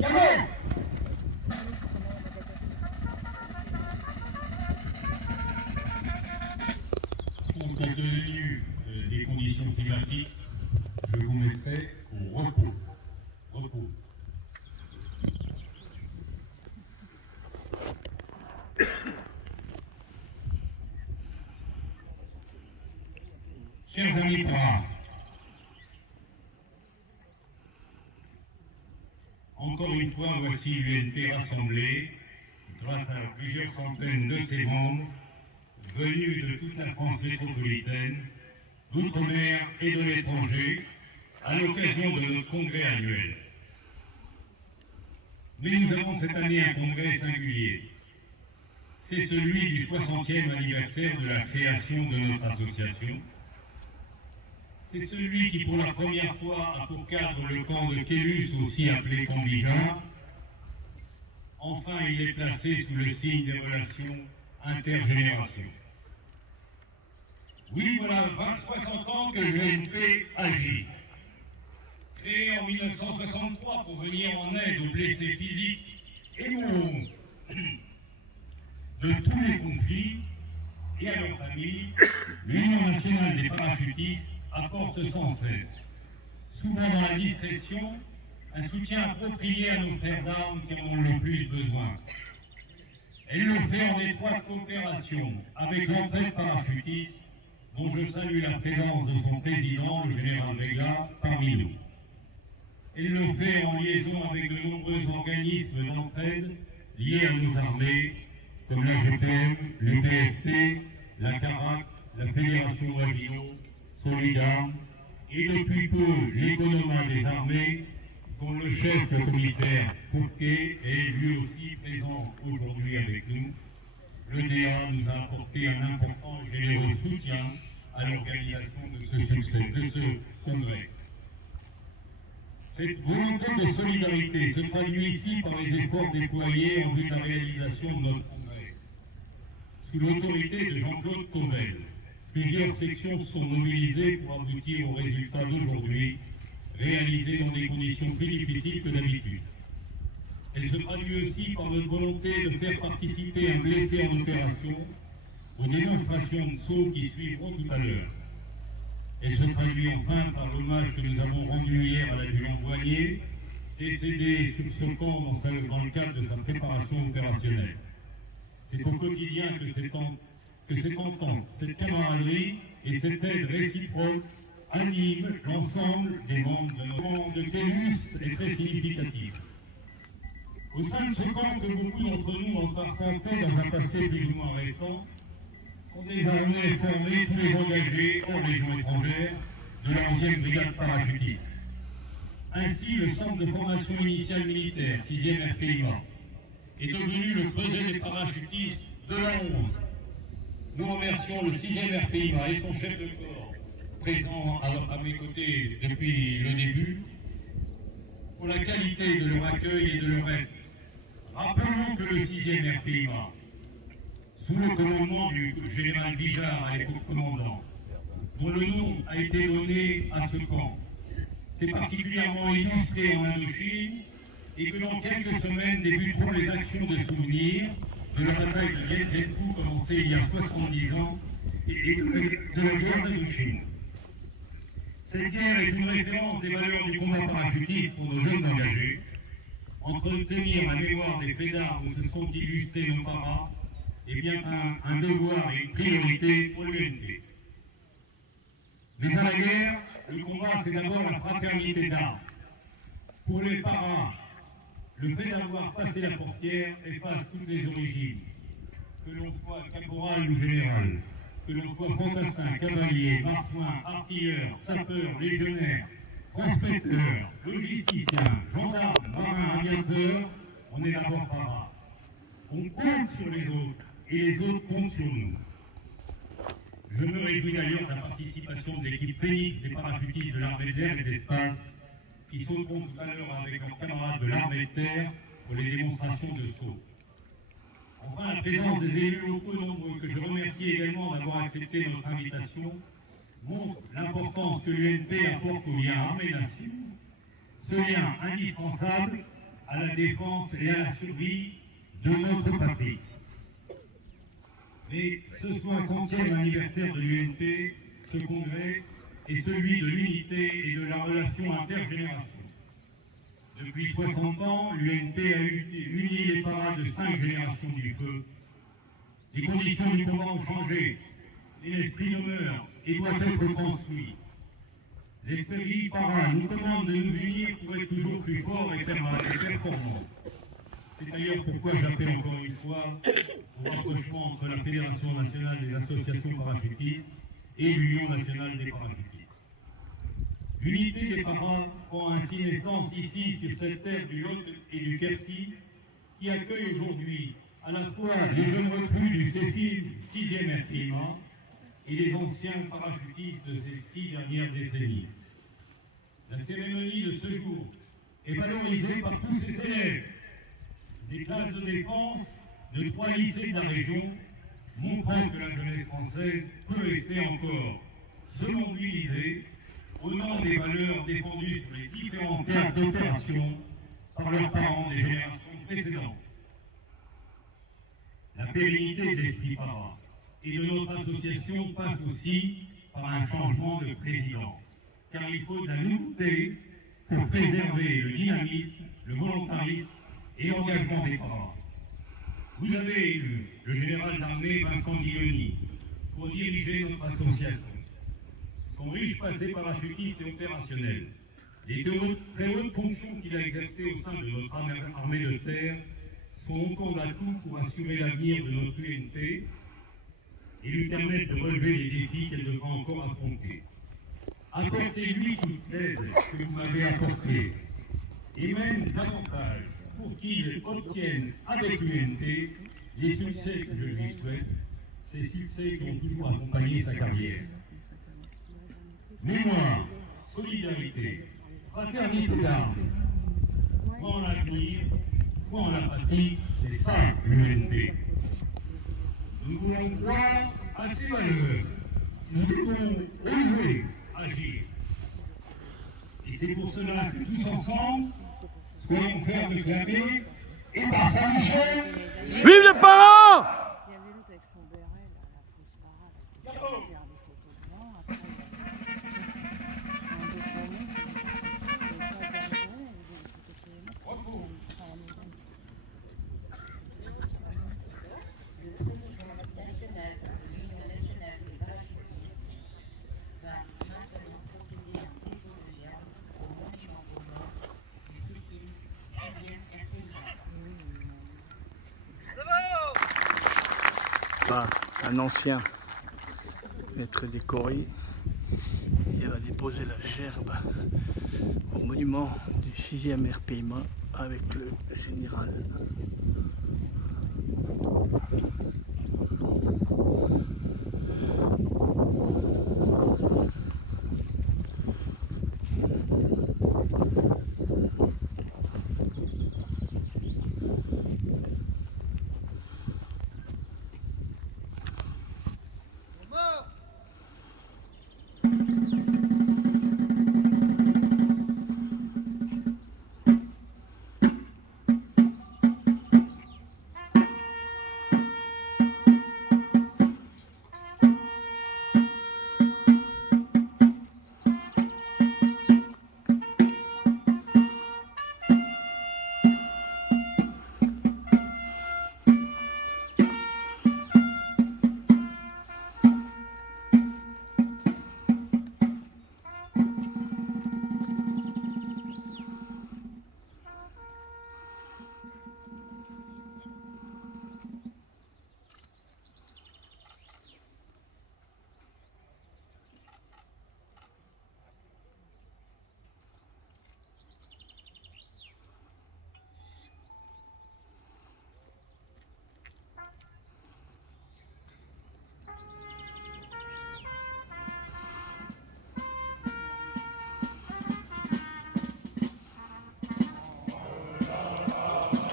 Jamais. Compte tenu des conditions climatiques, je vous mettrai au repos. Repos. Chers amis parents, encore une fois, voici l'UNP rassemblée grâce à plusieurs centaines de ses membres venus de toute la France métropolitaine, d'outre-mer et de l'étranger, à l'occasion de notre congrès annuel. Mais nous avons cette année un congrès singulier. C'est celui du 60e anniversaire de la création de notre association. C'est celui qui, pour la première fois, a pour cadre le camp de Quélus, aussi appelé camp Bigeard. Enfin, il est placé sous le signe des relations intergénérations. Oui, voilà 60 ans que l'UNP agit. Créé en 1963 pour venir en aide aux blessés physiques et moraux de tous les conflits et à leurs familles, l'Union nationale des parachutistes apporte sans cesse, souvent dans la discrétion, un soutien approprié à nos frères d'armes qui en ont le plus besoin. Elle le fait en étroite coopération avec l'entraide parachutiste, dont je salue la présence de son président, le général Vega, parmi nous. Elle le fait en liaison avec de nombreux organismes d'entraide liés à nos armées, comme la GPM, le PFT, la CARAC, la Fédération Oisillot, Solidarme, et depuis peu l'économat des armées, dont le chef, le commissaire Fouquet, est lui aussi présent aujourd'hui avec nous. Le DA nous a apporté un important et généreux soutien à l'organisation de ce succès, de ce congrès. Cette volonté de solidarité se traduit ici par les efforts déployés en vue de la réalisation de notre congrès. Sous l'autorité de Jean-Claude Cauvel, plusieurs sections sont mobilisées pour aboutir aux résultats d'aujourd'hui, réalisés dans des conditions plus difficiles que d'habitude. Elle se traduit aussi par notre volonté de faire participer un blessé en opération aux démonstrations de saut qui suivront tout à l'heure. Elle se traduit enfin par l'hommage que nous avons rendu hier à l'adjudant Boigné, décédé sur ce camp dans le cadre de sa préparation opérationnelle. C'est au quotidien que cette entente, cette camaraderie et cette aide réciproque animent l'ensemble des membres de notre camp de Quélus est très significatif. Au sein de ce camp que beaucoup d'entre nous ont affronté dans un passé plus ou moins récent, sont désormais formés tous les engagés hors régions étrangères de la 11e brigade parachutiste. Ainsi, le centre de formation initiale militaire, 6e RPIMA, est devenu le creuset des parachutistes de la 11. Nous remercions le 6e RPIMA et son chef de corps, présent à mes côtés depuis le début, pour la qualité de leur accueil et de leur aide. Rappelons que le 6e RPIMA, sous le commandement du général Bigeard à l'époque commandant, dont le nom a été donné à ce camp, s'est particulièrement illustré en Indochine et que dans quelques semaines débuteront les actions de souvenir de la bataille de Dien Bien Phu commencée il y a 70 ans et de la guerre d'Indochine. Cette guerre est une référence des valeurs du combat parachutiste pour nos jeunes engagés, entretenir la mémoire des faits d'armes où se sont illustrés nos paras est bien un devoir et une priorité pour l'UNP. Mais à la guerre, le combat c'est d'abord la fraternité d'armes. Pour les paras, le fait d'avoir passé la portière efface toutes les origines. Que l'on soit caporal ou général, que l'on soit fantassin, cavalier, marsouin, artilleur, sapeur, légionnaire, prospecteur, logisticien, gendarme, marin, aviateur, on est d'abord para. On compte sur les autres et les autres comptent sur nous. Je me réjouis d'ailleurs de la participation de l'équipe Phénix des parachutistes de l'armée de l'air et de l'espace qui sauteront tout à l'heure avec leurs camarades de l'armée de terre pour les démonstrations de saut. Enfin, la présence des élus locaux nombreux, que je remercie également d'avoir accepté notre invitation, montre l'importance que l'UNP apporte au lien armée-nation, ce lien indispensable à la défense et à la survie de notre patrie. Mais ce 60e anniversaire de l'UNT, ce congrès, est celui de l'unité et de la relation intergénération. Depuis 60 ans, l'UNT a uni les paras de 5 générations du feu. Les conditions du combat ont changé, et l'esprit demeure et doit être construit. L'esprit para nous commande de nous unir pour être toujours plus forts et performants. C'est d'ailleurs pourquoi j'appelle encore une fois au rapprochement entre la Fédération nationale des associations parachutistes et l'Union nationale des parachutistes. L'unité des paras prend ainsi naissance ici sur cette terre du Lot et du Quercy qui accueille aujourd'hui à la fois les jeunes recrues du CEFIM 6e RPIMA et les anciens parachutistes de ces 6 dernières décennies. La cérémonie de ce jour est valorisée par tous ces élèves des classes de défense de 3 lycées de la région, montrant que la jeunesse française peut et sait encore se mobiliser au nom des valeurs défendues sur les différents théâtres d'opération par leurs parents des générations précédentes. La pérennité de l'esprit para et de notre association passe aussi par un changement de président, car il faut de la nouveauté pour préserver le dynamisme, le volontarisme et l'engagement des paras. Vous avez élu le général d'armée Vincent Guilloni pour diriger notre association. Son riche passé parachutiste et opérationnel, les très hautes fonctions qu'il a exercées au sein de notre armée de terre sont autant d'atouts pour assurer l'avenir de notre UNT et lui permettre de relever les défis qu'elle devra encore affronter. Apportez-lui toute l'aide que vous m'avez apportée, et même davantage pour qu'il obtienne avec l'UNT les succès que je lui souhaite, ces succès qui ont toujours accompagné sa carrière. Mémoire, solidarité, fraternité d'armes, foi en l'avenir, foi en la patrie, c'est ça l'UNT. Nous voulons croire à ces valeurs, nous devons oser agir. Et c'est pour cela que tous ensemble, soyons fiers de clamer, et par Saint-Michel, vive les parents! Il y avait l'autre avec son béret, là, la fausse parade, avec faire des photos devant, après il a un peu tourné, il a pas perdu, il a des photos chez les mecs, il a mis ça à la maison. National de l'Union nationale des parachutistes va maintenant procéder à un dépôt de gerbe au monument aux morts du CEFIM 6e RPIMA. Un ancien maître des Coris, il va déposer la gerbe au monument du 6e RPIMA avec le général.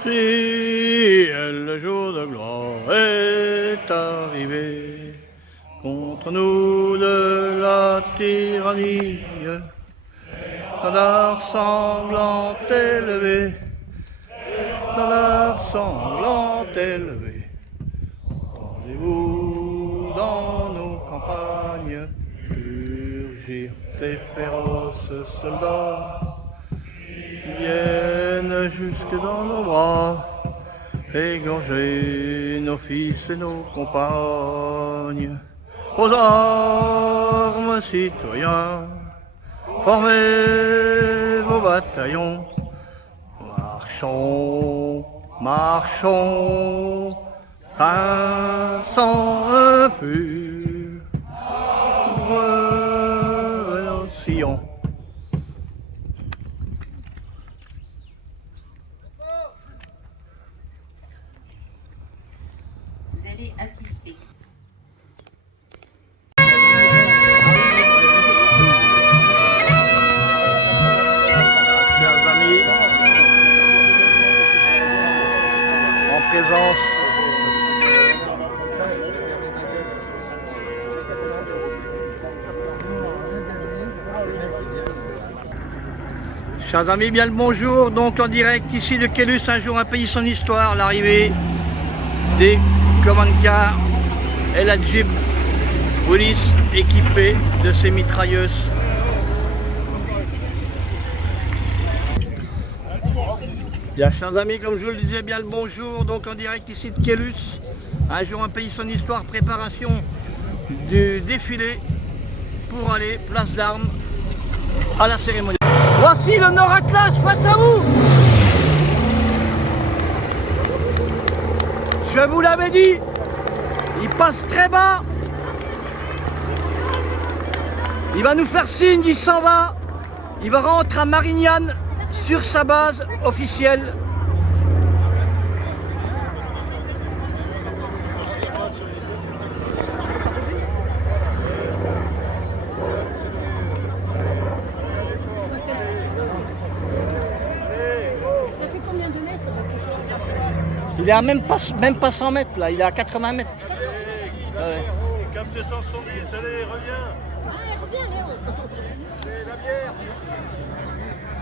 Si le jour de gloire est arrivé, contre nous de la tyrannie, standard sanglant élevé, dans leur sanglante élevée. Rendez-vous dans nos campagnes, purgir ces féroces soldats qui viennent jusque dans nos bras, égorger nos fils et nos compagnes. Aux armes, citoyens, formez vos bataillons. Marchons, marchons, un sang pur, revenons Sion. Vous allez assister. Chers amis, en présence chers amis, bien le bonjour, donc en direct ici de Kélus, un jour un pays son histoire, l'arrivée des command cars et la Jeep police équipée de ces mitrailleuses. Bien, chers amis, comme je vous le disais, bien le bonjour, donc en direct ici de Kélus, un jour un pays son histoire, préparation du défilé pour aller place d'Armes à la cérémonie. Voici le Nord Atlas face à vous. Je vous l'avais dit, il passe très bas. Il va nous faire signe, il s'en va. Il va rentrer à Marignane sur sa base officielle. Il est à même pas 100 mètres là, il est à 80 mètres. Ouais. Cap 270, allez, reviens. Ah, reviens Léo. C'est la bière.